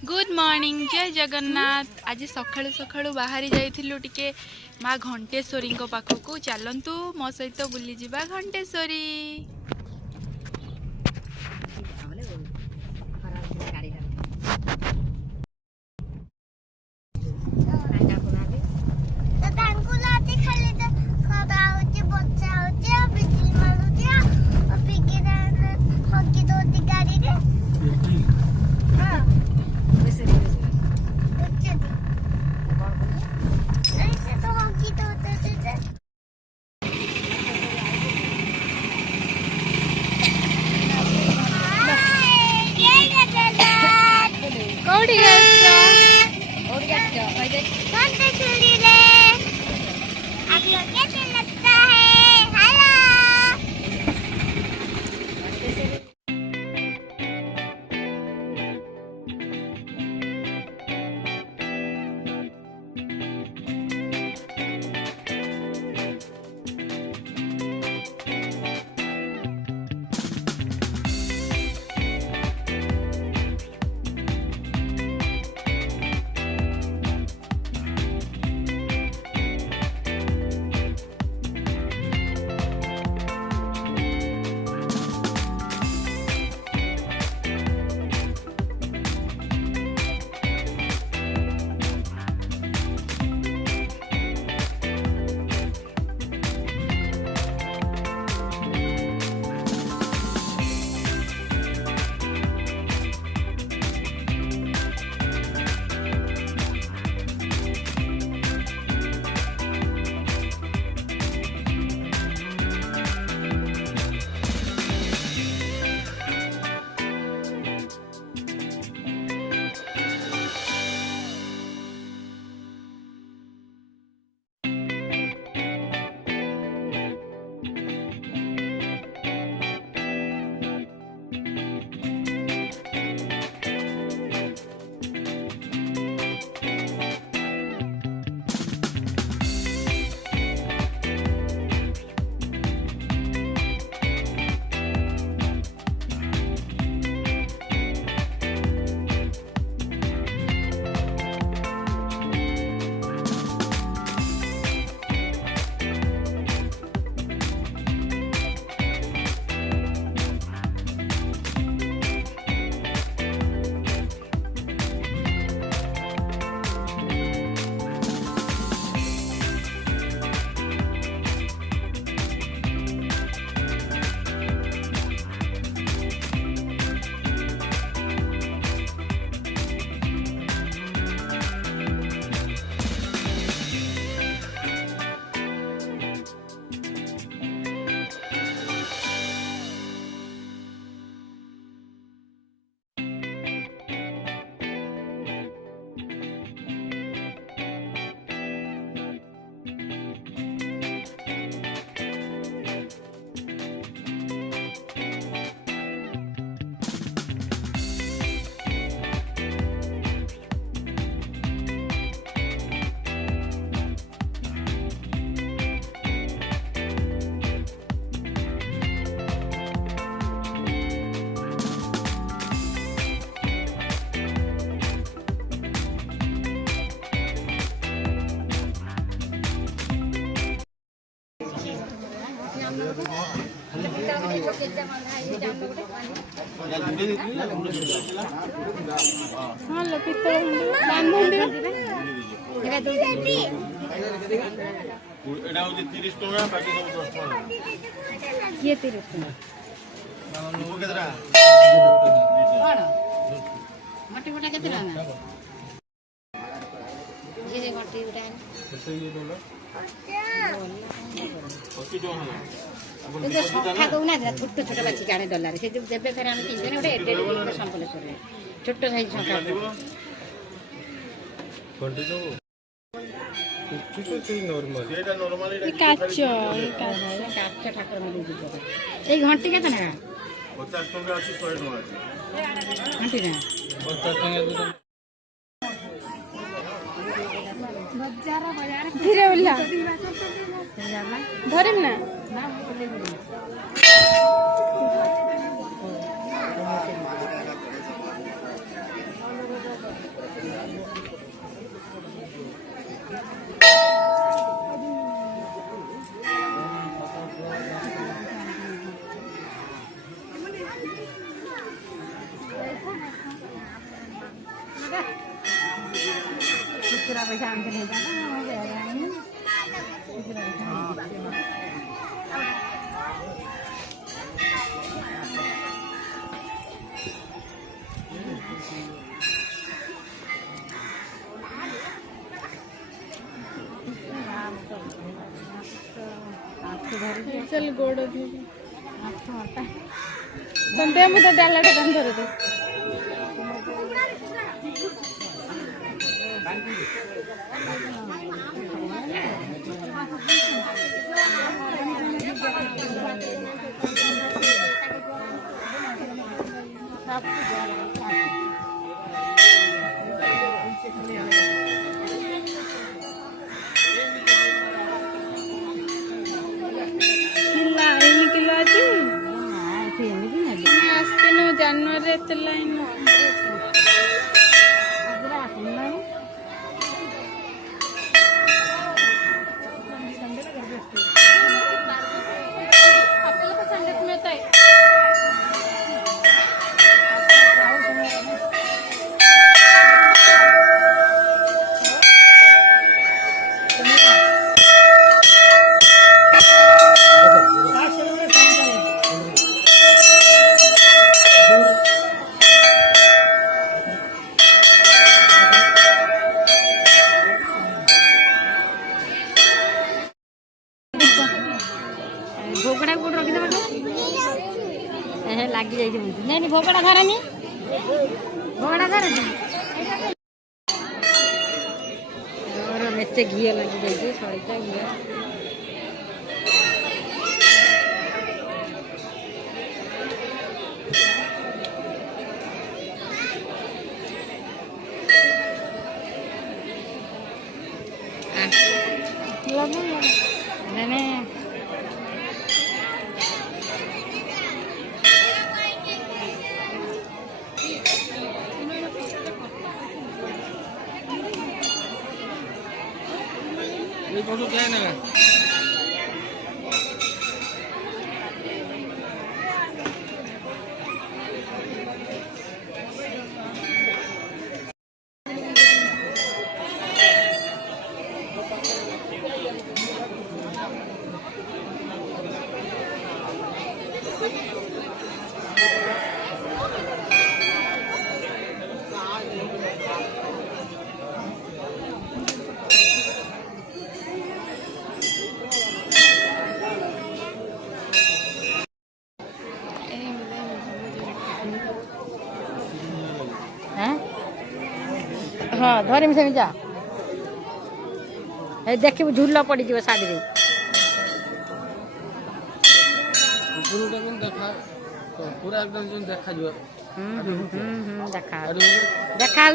Good morning जय जगन्नाथ। आज सकाळु सकाळु बाहरी जाइथिलु टिके माँ घंटेश्वरी पाखकू चलतु मो सहित बुली जिबा घंटेश्वरी। कौड़ी हाँ लपित बांधुंदी एटा होची 30 टका बाकी सब 10 टका ये 30 टका वो केतरा कोन मटी मोटा केतरा ना ये जे घंटी उठा कैसे ये डॉलर 80 टका ना तो सखा दउना छोट छोट बाची काने डॉलर से जब देबे फेर हम 3 दिन ओटे एडे संपलेश्वर रे छोट साइज सखा घंटी तो ठीक है नॉर्मल एटा नॉर्मल एटा काचो ठाकुर में दीजिए ए घंटी केतना 50 टका अछि 100 टका घंटी ना 50 टका धीरे बोला धरम ना खुचरा पैसा हमसे नहीं जाना हो जाएगा नहीं खुचरा पैसा चल गोड़ संध्या मुझे डालाटा बंद कर दे January itu lain. Bhogra code रखी दे लगी जाइए नहीं नहीं भोगड़ा धरनी भोगड़ा धरनी और मेचे घी लगी जाइए सड़ीटा घी मैंने ये फोटो क्या है ना हाँ धरमी सेमी जा देख झुल पड़ जा शादी में पूरा एकदम देखा देखा देखा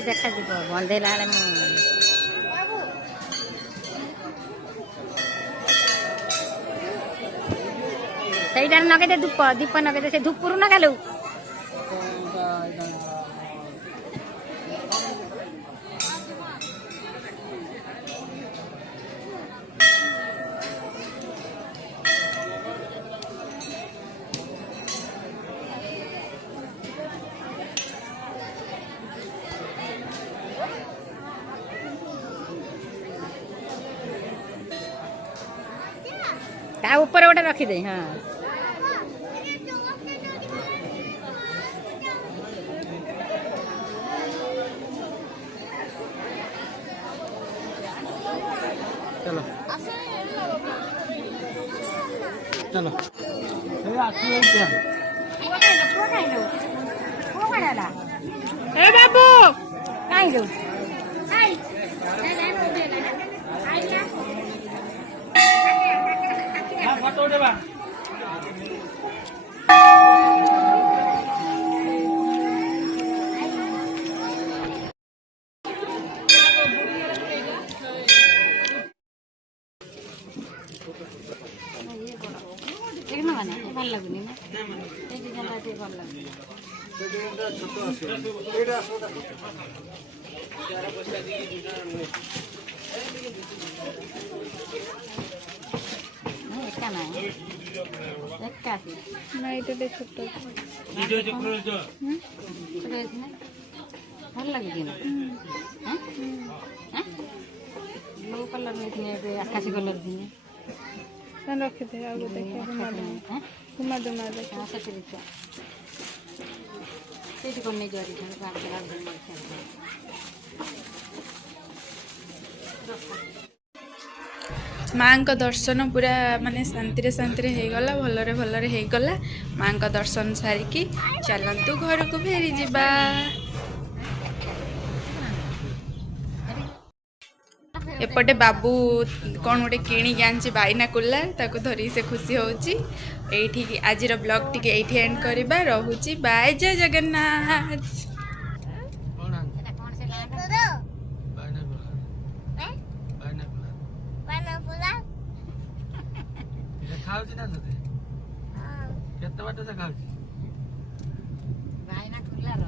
देखा बंधेला सहीटार नगे धूप दीप नगे से धूपुर नगालू ऊपर गोटे रखीदे हाँ चलो चलो बाबू कहीं फोटो देवा ভাল লাগুনি না এই ডিজাইনটা ভাল লাগে এইটা ছোট এটা না ଏକାଶୀ ନା ଏଇଟା ଟିକେ ଛୋଟ ଭଲ ଲାଗୁଛି ନା ବ୍ଲୁ କଲର୍ ନେଇଥିନି ଏବେ ଆକାଶୀ କଲର୍ ଥିନି ରଖିଦେ ଆଉ ଗୋଟେ ଦେଖିବା କୁମା ଦୁମା ଦେଖ ସେଠି ଦେଖିବା ସେଇଠି କ'ଣ ନେଇଯିବ ମାଙ୍କ ଦର୍ଶନ ପୁରା ମାନେ ଶାନ୍ତିରେ ଶାନ୍ତିରେ ହେଇଗଲା ଭଲରେ ଭଲରେ ହେଇଗଲା ମାଙ୍କ ଦର୍ଶନ ସାରିକି ଚାଲନ୍ତୁ ଘରକୁ ଫେରି ଯିବା ଏପଟେ ବାବୁ କ'ଣ ଗୋଟେ କିଣିକି ଆଣିଛି ବାଇନା କୁଲର ତାକୁ ଧରିକି ସେ ଖୁସି ହେଉଛି ଏଇଠିକି ଆଜିର ବ୍ଲଗ୍ ଟିକେ ଏଇଠି ଏଣ୍ଡ କରିବା ରହୁଛି ବାଏ ଜୟ ଜଗନ୍ନାଥ ଖାଉଛି ନା ତତେ କେତେ ବାଟ ସେ ଖାଉଛି ଭାଇନା ଖୁଲା ର